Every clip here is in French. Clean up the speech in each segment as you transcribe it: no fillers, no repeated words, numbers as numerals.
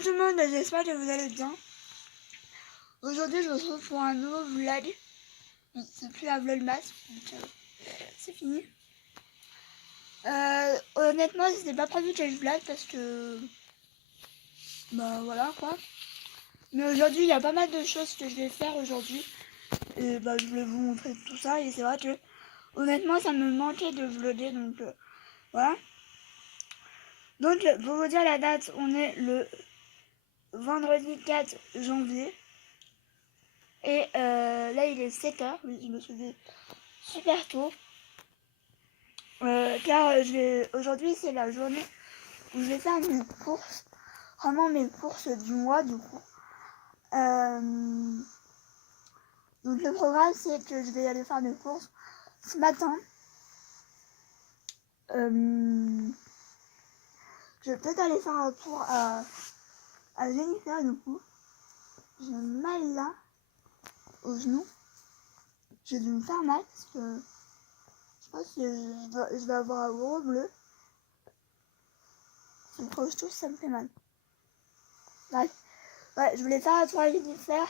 Salut tout le monde, j'espère que vous allez bien. Aujourd'hui je vous retrouve pour un nouveau vlog. C'est plus un vlogmas, donc c'est fini. Honnêtement c'était pas prévu que je vlog parce que... Bah voilà quoi. Mais aujourd'hui il y a pas mal de choses que je vais faire aujourd'hui. Et bah je voulais vous montrer tout ça et c'est vrai que honnêtement ça me manquait de vlogger donc voilà. Donc pour vous dire la date, on est le vendredi 4 janvier. Et là il est 7h, je me suis dit super tôt. Car aujourd'hui c'est la journée où je vais faire mes courses, vraiment mes courses du mois du coup. Donc le programme c'est que je vais aller faire mes courses ce matin. Je vais peut-être aller faire un tour à Jennifer du coup. J'ai mal là au genou. J'ai dû me faire mal parce que je pense que je vais avoir un gros bleu. Quand je touche ça me fait mal. Bref. Ouais, je voulais faire un tour à Jennifer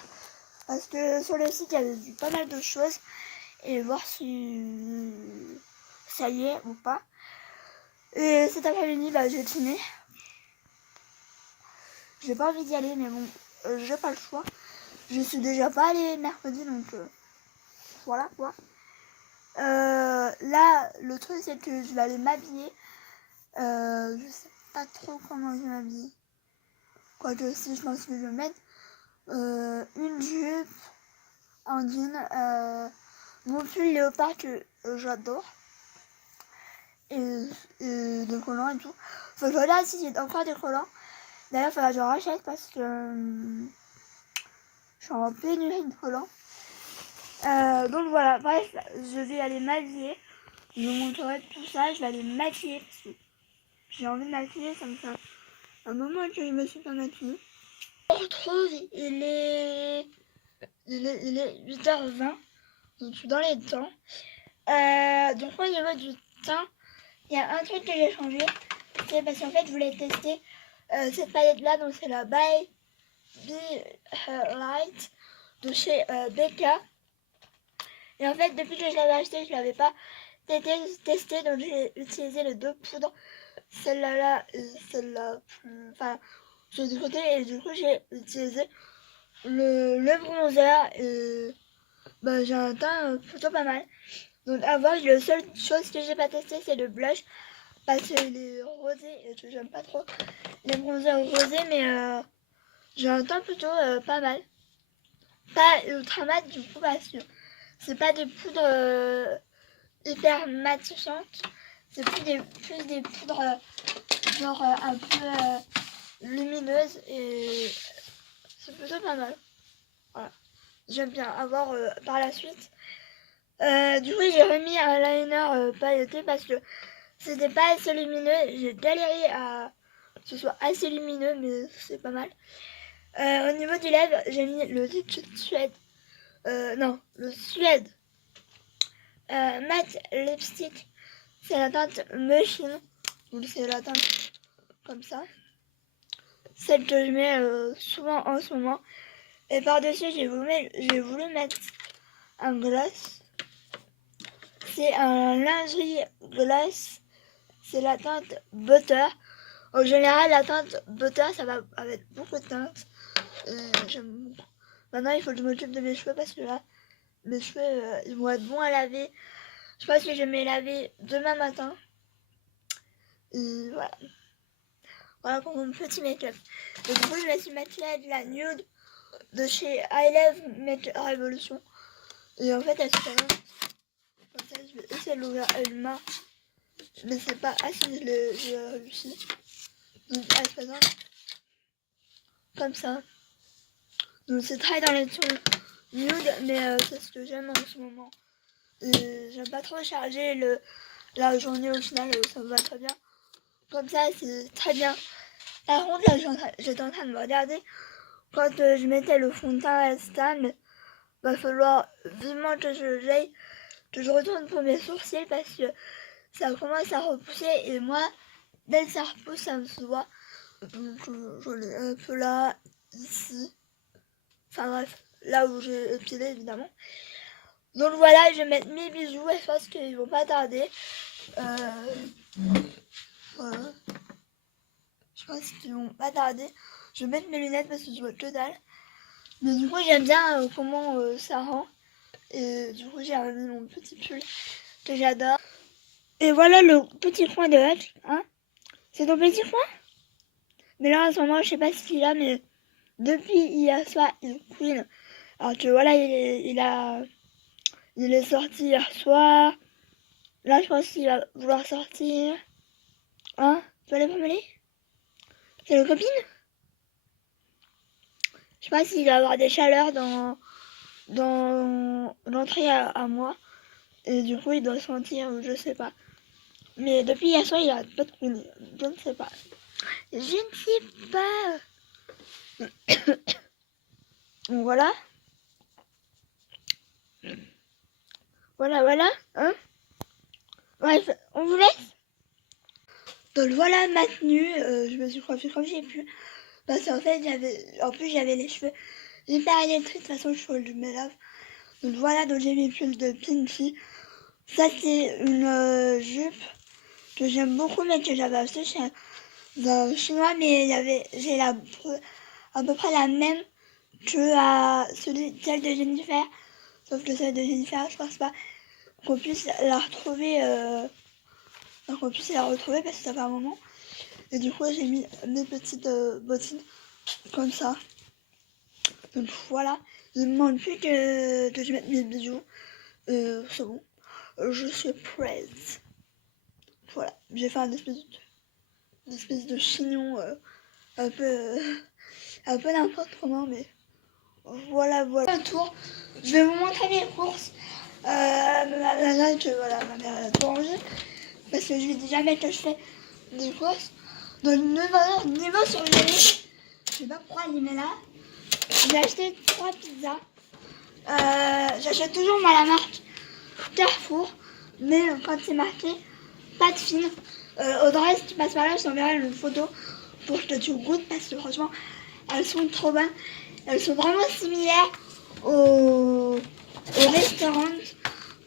parce que sur le site il y avait vu pas mal de choses et voir si ça y est ou pas. Et cet après-midi j'ai dîné. J'ai pas envie d'y aller mais bon, j'ai pas le choix. Je suis déjà pas allée mercredi donc voilà quoi. Là le truc c'est que je vais aller m'habiller. Je sais pas trop comment je vais m'habiller. Quoique si je pense que je vais mettre une jupe, un jean, mon pull léopard que j'adore. Et des collants et tout. Faut que je regarde si j'ai encore des collants. D'ailleurs, il faudra que je rachète parce que je suis en pénurie de collants. Donc voilà, bref, je vais aller m'habiller. Je vous montrerai tout ça. Je vais aller me maquiller parce que j'ai envie de maquiller. Ça me fait un moment que je me suis pas maquillée. On retrouve, il est 8h20. Donc je suis dans les temps. Donc au niveau du teint, il y a un truc que j'ai changé. C'est parce qu'en fait je voulais tester cette palette là. Donc c'est la By Be Light de chez Becca. Et en fait depuis que je l'avais acheté je l'avais pas testé. Donc j'ai utilisé les deux poudres. Celle-là celle-là enfin sur du côté. Et du coup j'ai utilisé le bronzer. Et j'ai un teint plutôt pas mal. Donc à voir, la seule chose que j'ai pas testé c'est le blush. Parce que les rosés, j'aime pas trop les bronzers rosés, mais j'ai un teint plutôt pas mal. Pas ultra mat du coup parce que c'est pas des poudres hyper matifiantes. C'est plus des poudres genre un peu lumineuses et c'est plutôt pas mal. Voilà. J'aime bien avoir par la suite. Du coup j'ai remis un liner pailleté parce que c'était pas assez lumineux. J'ai galéré à que ce soit assez lumineux, mais c'est pas mal. Au niveau du lèvre, j'ai mis le Suède. Le Suède matte lipstick. C'est la teinte Machine. Donc c'est la teinte comme ça. Celle que je mets souvent en ce moment. Et par-dessus, j'ai voulu mettre un gloss. C'est un lingerie gloss. C'est la teinte Butter. En général, la teinte Butter, ça va avec beaucoup de teintes. J'aime beaucoup. Maintenant, il faut que je m'occupe de mes cheveux parce que là, mes cheveux, ils vont être bons à laver. Je pense que je vais me les laver demain matin. Et voilà. Voilà pour mon petit make-up. Et du coup, je me suis maquillée avec la nude de chez I Love Make Revolution. Et en fait, elle se présente comme ça. Je vais essayer de l'ouvrir. Elle marche. Mais c'est pas assez, j'ai réussi. Donc, elle se présente comme ça. Donc, c'est très dans les tons nude, mais c'est ce que j'aime en ce moment. Et j'aime pas trop charger la journée au final, ça me va très bien. Comme ça, c'est très bien. Par contre, là, j'étais en train de me regarder quand je mettais le fond de teint, etc. Mais va falloir vivement que je retourne pour mes sourcils parce que ça commence à repousser et moi, dès que ça repousse, ça me se voit. Donc, un peu là, ici. Enfin bref, là où j'ai épilé évidemment. Donc voilà, je vais mettre mes bijoux et je pense qu'ils vont pas tarder. Voilà. Je pense qu'ils vont pas tarder. Je vais mettre mes lunettes parce que je vois que dalle. Mais du coup, j'aime bien comment ça rend. Et du coup, j'ai remis mon petit pull que j'adore. Et voilà le petit coin de Hutch. Hein, c'est ton petit coin? Mais là, en ce moment, je sais pas ce qu'il a, mais depuis hier soir, il couine. Alors que voilà, il est sorti hier soir. Là, je pense qu'il va vouloir sortir. Hein? Tu vas aller promener? C'est le copine? Je sais pas s'il va avoir des chaleurs dans l'entrée à moi. Et du coup, il doit sentir, je sais pas. Mais depuis hier soir, il a pas de couine. Je ne sais pas. Je ne sais pas. Donc voilà. Voilà. Hein? Bref, on vous laisse. Donc voilà ma tenue. Je me suis coiffée comme j'ai pu. Parce qu'en fait, j'avais les cheveux hyper électriques. De toute façon, je me lave. Donc voilà, donc j'ai mes pulls de Pinky. Ça, c'est une jupe que j'aime beaucoup, mais que j'avais acheté chez un chinois. Mais j'ai à peu près la même que celle de Jennifer. Sauf que celle de Jennifer, je pense pas qu'on puisse la retrouver. Parce que ça fait un moment. Et du coup, j'ai mis mes petites bottines comme ça. Donc voilà, il ne me manque plus que je mette mes bijoux. C'est bon, je suis prête. Voilà, j'ai fait une espèce de chignon un peu n'importe comment, mais voilà. Un tour, je vais vous montrer mes courses. Ma mère a tout rangé parce que je lui dis jamais que je fais des courses. Donc niveau surgelé, je sais pas pourquoi il met là. J'ai acheté 3 pizzas. J'achète toujours moi la marque Carrefour, mais quand c'est marqué pâte fine, Audrey, si tu passes par là, je t'enverrai une photo pour que tu goûtes parce que franchement, elles sont trop bonnes. Elles sont vraiment similaires au restaurant.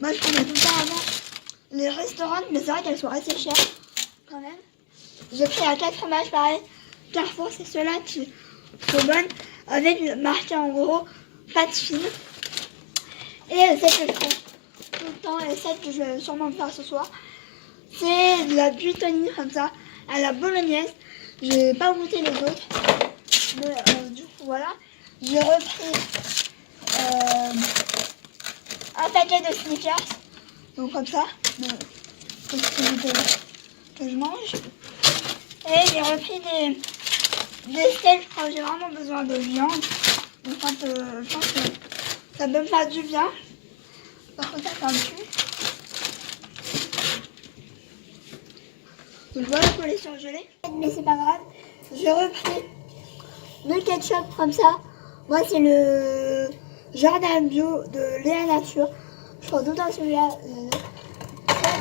Moi, je prenais tout le temps avant les restaurants, mais c'est vrai qu'elles sont assez chères quand même. J'ai pris à 4 fromages pareil. Carrefour, c'est ceux-là qui sont bonnes, avec marqué en gros pâte fine. Et celle que je prends tout le temps et celle que je vais sûrement faire ce soir, c'est de la buitoni comme ça, à la bolognaise. Je n'ai pas goûté les autres, mais du coup voilà. J'ai repris un paquet de Snickers, donc comme ça, que je mange. Et j'ai repris des steaks quand j'ai vraiment besoin de viande. Donc quand je pense que ça peut me faire du bien. Par contre, ça fait un peu. Donc voilà pour les surgelés. Mais c'est pas grave. J'ai repris le ketchup comme ça. Moi, c'est le Jardin Bio de Léa Nature. Je prends tout le temps celui-là.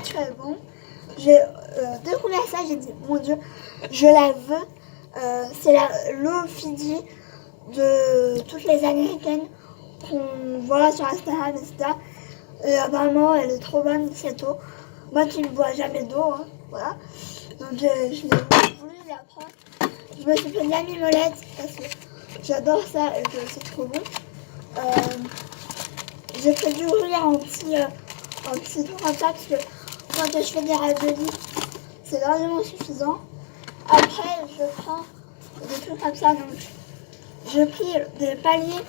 Très bon. J'ai découvert ça. J'ai dit, mon Dieu, je la veux. C'est l'eau Fiji de toutes les américaines qu'on voit sur Instagram, etc. Et apparemment, elle est trop bonne cette eau. Moi qui ne bois jamais d'eau, hein, voilà. Donc je l'ai voulu la prendre. Je me suis fait de la mimolette parce que j'adore ça et que c'est trop bon. J'ai fait du riz en petit tour comme ça parce que quand je fais des raviolis, c'est largement suffisant. Après, je prends des trucs comme ça. Donc, j'ai pris des paniers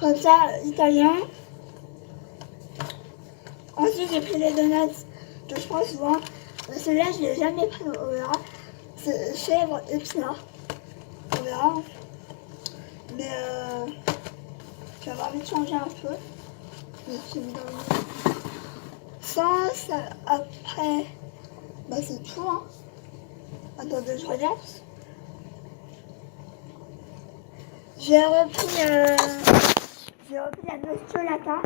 comme ça, italiens. Ensuite, j'ai pris les donuts que je prends souvent. Celui-là, je ne l'ai jamais pris, on verra. C'est chèvre épinard. On verra. Mais je vais avoir envie de changer un peu. Ça, après, bah c'est tout. Hein. Attendez, je regarde. J'ai repris la nostrolata,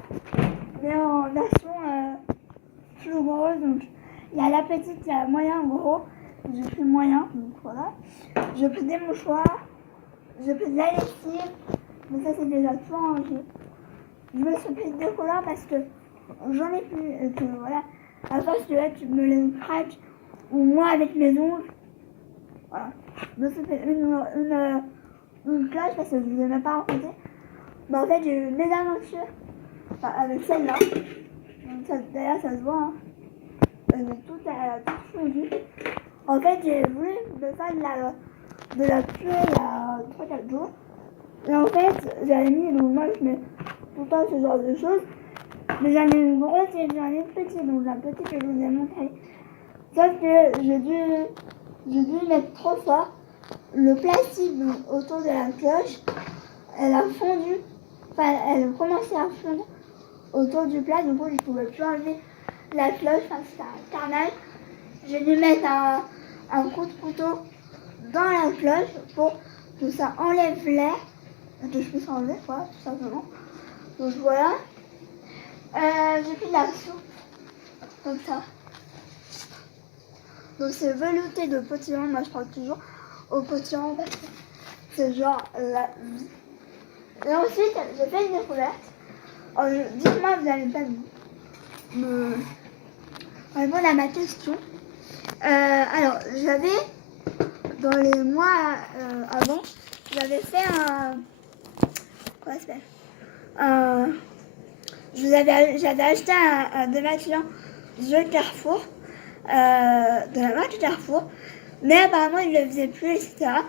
mais en version plus grosse. Donc il y a la petite, il y a la moyen, en gros. j'ai pris moyen, donc voilà. J'ai pris des mouchoirs, j'ai pris de la lessive, mais ça c'est déjà tout rangé. Je me suis pris des collants parce que j'en ai plus, et que voilà, à force de là, tu me les craques, ou moi avec mes ongles, voilà. Je me suis fait une cloche parce que je ne vous ai même pas raconté. Mais en fait, j'ai eu mes aventures, enfin, avec celle-là. D'ailleurs, ça se voit, hein. Elle a tout fondu. En fait, j'ai voulu me faire de la pluie il y a 3-4 jours. Et en fait, j'avais mis, donc moi je mets tout le temps ce genre de choses. Mais j'en ai une grosse et j'en ai une petite, donc la petite je vous ai montré. Sauf que j'ai dû mettre trop fort. Le plastique donc, autour de la cloche, elle a fondu. Enfin, elle a commencé à fondre autour du plat. Du coup, je ne pouvais plus enlever la cloche. Enfin, c'était un carnage. J'ai dû mettre un coup de couteau dans la cloche pour que ça enlève l'air. Et que je puisse enlever, quoi, tout simplement. Donc voilà. J'ai pris de la soupe. Comme ça. Donc c'est velouté de potiron. Moi, je prends toujours au potiron parce que c'est genre la vie. Et ensuite, j'ai fait une découverte. Dites-moi, vous allez pas me répondre à ma question. Alors, j'avais, dans les mois avant, j'avais fait un... Comment ça s'appelle J'avais acheté un démaquillant de Carrefour, de la marque Carrefour, mais apparemment, il ne le faisait plus, etc.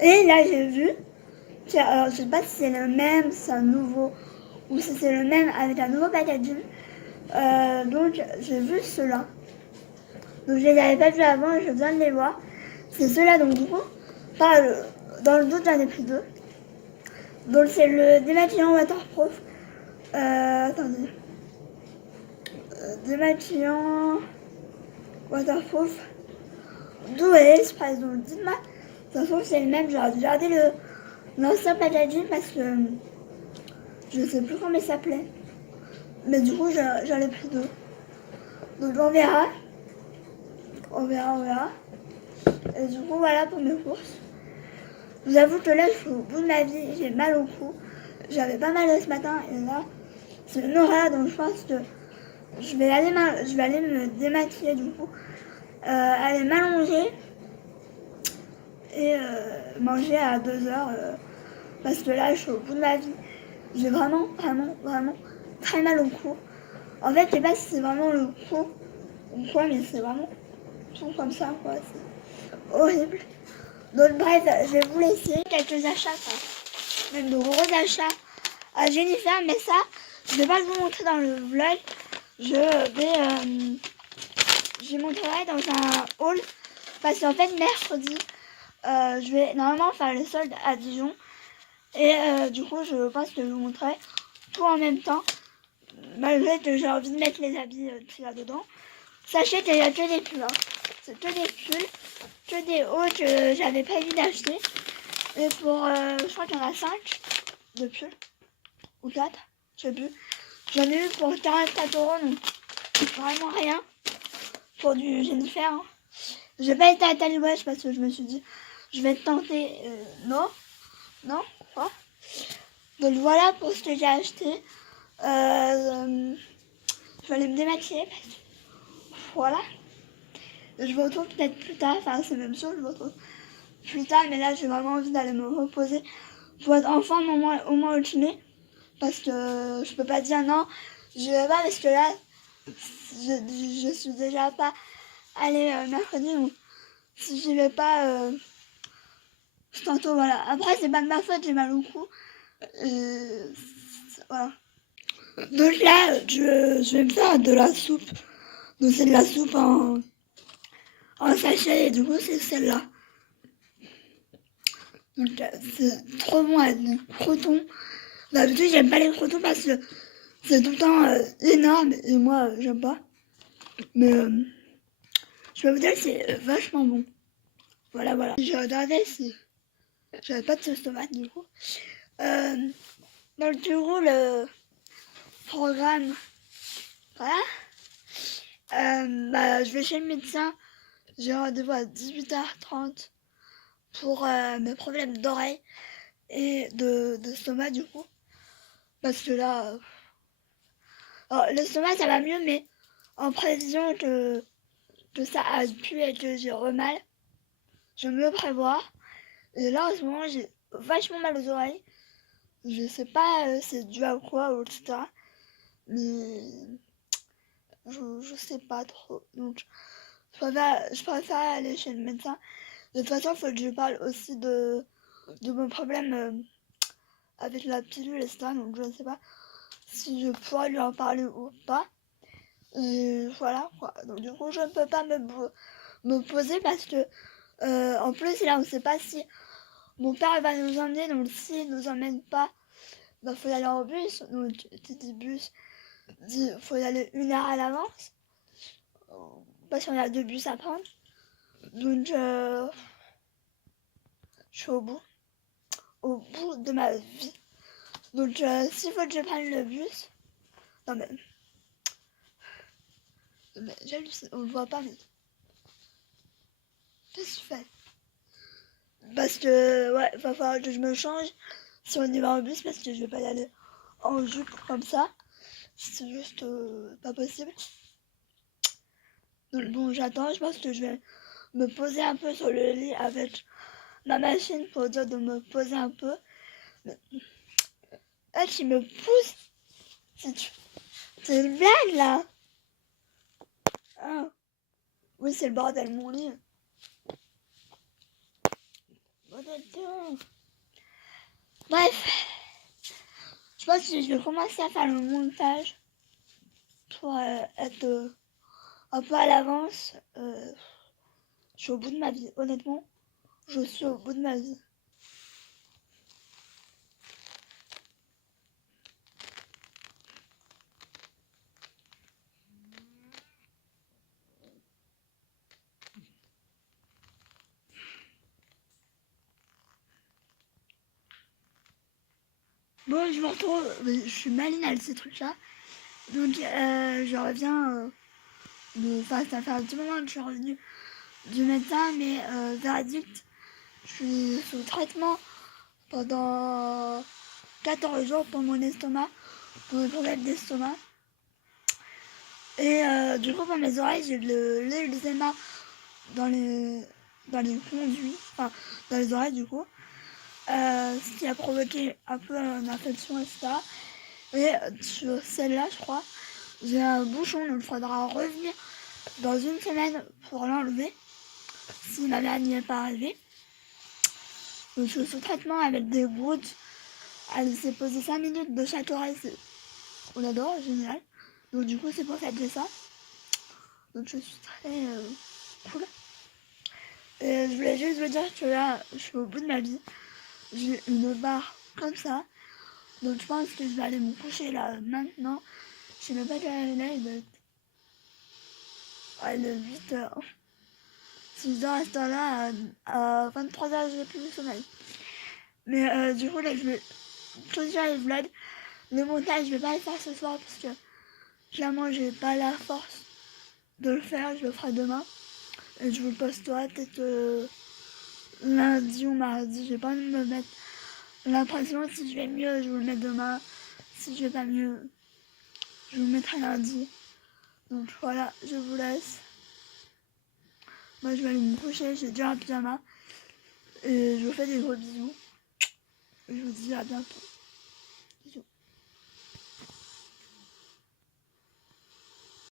Et là, j'ai vu... Alors, je sais pas si c'est le même, c'est un nouveau, ou si c'est le même avec un nouveau packaging. Donc, j'ai vu ceux-là. Donc, je les avais pas vus avant, je viens de les voir. C'est ceux-là, donc du coup, dans le doute, j'en ai pris deux. Donc, c'est le démaquillant waterproof. Attendez. Démaquillant waterproof Doué Express. Donc, dites-moi, ça se trouve, c'est le même. J'aurais dû garder l'ancien packaging parce que je sais plus comment il s'appelait. Mais du coup, j'en ai pris deux. Donc, on verra. On verra. Et du coup, voilà pour mes courses. Je vous avoue que là, je suis au bout de ma vie. J'ai mal au cou. J'avais pas mal ce matin. Et là, c'est une horreur. Donc, je pense que je vais aller me démaquiller du coup. Aller m'allonger. Et manger à 2h. Parce que là, je suis au bout de ma vie. J'ai vraiment très mal au cou. En fait, je sais pas si c'est vraiment le cou ou quoi, mais c'est vraiment tout comme ça, quoi. C'est horrible. Donc bref, je vais vous laisser quelques achats, quoi. Même de gros achats à Jennifer, mais ça, je vais pas vous montrer dans le vlog. Je montrerai dans un haul, parce qu'en fait, mercredi, je vais normalement faire le solde à Dijon. Et du coup, je pense que je vous montrerai tout en même temps. Malgré que j'ai envie de mettre les habits qu'il y a dedans. Sachez qu'il n'y a que des pulls. Hein. C'est que des pulls, que des hauts que j'avais pas envie d'acheter. Et pour, je crois qu'il y en a 5 de pulls. Ou 4, je sais plus. J'en ai eu pour 44 €, donc vraiment rien. Pour du Jennifer. Hein. J'ai pas été à Talouage parce que je me suis dit, je vais tenter. Non, quoi. Donc voilà pour ce que j'ai acheté. Je vais aller me démaquiller parce que voilà. Je vous retrouve peut-être plus tard, enfin c'est même sûr, je vous retrouve plus tard, mais là j'ai vraiment envie d'aller me reposer pour être enfin au moins au kiné. Parce que je peux pas dire non, je vais pas parce que là je suis déjà pas allée mercredi, donc si j'y vais pas tantôt voilà. Après c'est pas de ma faute, j'ai mal au cou. Voilà. Donc là je vais me faire de la soupe. Donc c'est de la soupe en sachet et du coup c'est celle-là. Donc c'est trop bon avec des crotons. D'habitude j'aime pas les crotons parce que c'est tout le temps énorme et moi j'aime pas. Mais je peux vous dire que c'est vachement bon. Voilà. J'ai regardé si j'avais pas de sauce tomate du coup. Donc du coup le programme, voilà. Je vais chez le médecin j'ai rendez-vous à 18h30 pour mes problèmes d'oreille et d'estomac du coup. Parce que là, l'estomac ça va mieux, mais en prévision que ça a pu et que j'ai mal, je me prévois. Et là en ce moment j'ai vachement mal aux oreilles. Je sais pas c'est dû à quoi ou etc. Mais je sais pas trop. Donc je préfère aller chez le médecin. De toute façon, il faut que je parle aussi de mon problème avec la pilule, etc. Donc je ne sais pas si je pourrais lui en parler ou pas. Et voilà quoi. Donc du coup, je ne peux pas me poser parce que en plus là, on ne sait pas si mon père va nous emmener. Donc s'il nous emmène pas, bah faut y aller en bus. Donc tu dis bus, faut y aller 1 heure à l'avance. Parce qu'on a 2 bus à prendre. Donc je suis au bout de ma vie. Donc s'il faut que je prenne le bus, non mais j'hallucine, on le voit pas, mais qu'est-ce que tu fais? Parce que, ouais, il va falloir que je me change si on y va en bus, parce que je vais pas y aller en jupe comme ça. C'est juste pas possible. Donc bon, j'attends, je pense que je vais me poser un peu sur le lit avec ma machine pour dire de me poser un peu. Mais, tu me pousses. C'est une blague là. Ah. Oui, c'est le bordel, mon lit. Bref, je pense que je vais commencer à faire le montage pour être un peu à l'avance. Je suis au bout de ma vie, honnêtement. Je suis au bout de ma vie. Bon, je me retrouve. Je suis maline avec ces trucs-là. Donc, je reviens. Enfin, ça fait un petit moment que je suis revenue du médecin, mais verdict, je suis sous traitement pendant 14 jours pour mon estomac, pour mes problèmes d'estomac. Et du coup, pour mes oreilles, j'ai de l'eczéma dans les conduits, enfin, dans les oreilles, du coup. Ce qui a provoqué un peu une infection, etc. Et sur celle-là, je crois, j'ai un bouchon, donc il faudra revenir dans 1 semaine pour l'enlever, si ma mère n'y est pas arrivée. Donc je suis sous traitement avec des gouttes. Elle s'est posée 5 minutes de chaque oreille, on adore, génial. Donc du coup, c'est pour ça que j'ai ça. Donc je suis très cool. Et je voulais juste vous dire que là, je suis au bout de ma vie. J'ai une barre comme ça. Donc je pense que je vais aller me coucher là maintenant. Je sais même pas quelle heure il est. Il est 8h. Si je dors à ce temps-là, à 23h, j'ai plus de sommeil. Mais du coup, là, je vais choisir les vlogs. Le montage, je vais pas le faire ce soir parce que clairement, j'ai pas la force de le faire. Je le ferai demain. Et je vous le posterai peut-être lundi ou mardi. J'ai pas envie de me mettre l'impression. Si je vais mieux, je vous le mets demain. Si je vais pas mieux, je vous le mettrai lundi. Donc voilà, je vous laisse. Moi, je vais aller me coucher. J'ai déjà un pyjama. Et je vous fais des gros bisous. Et je vous dis à bientôt.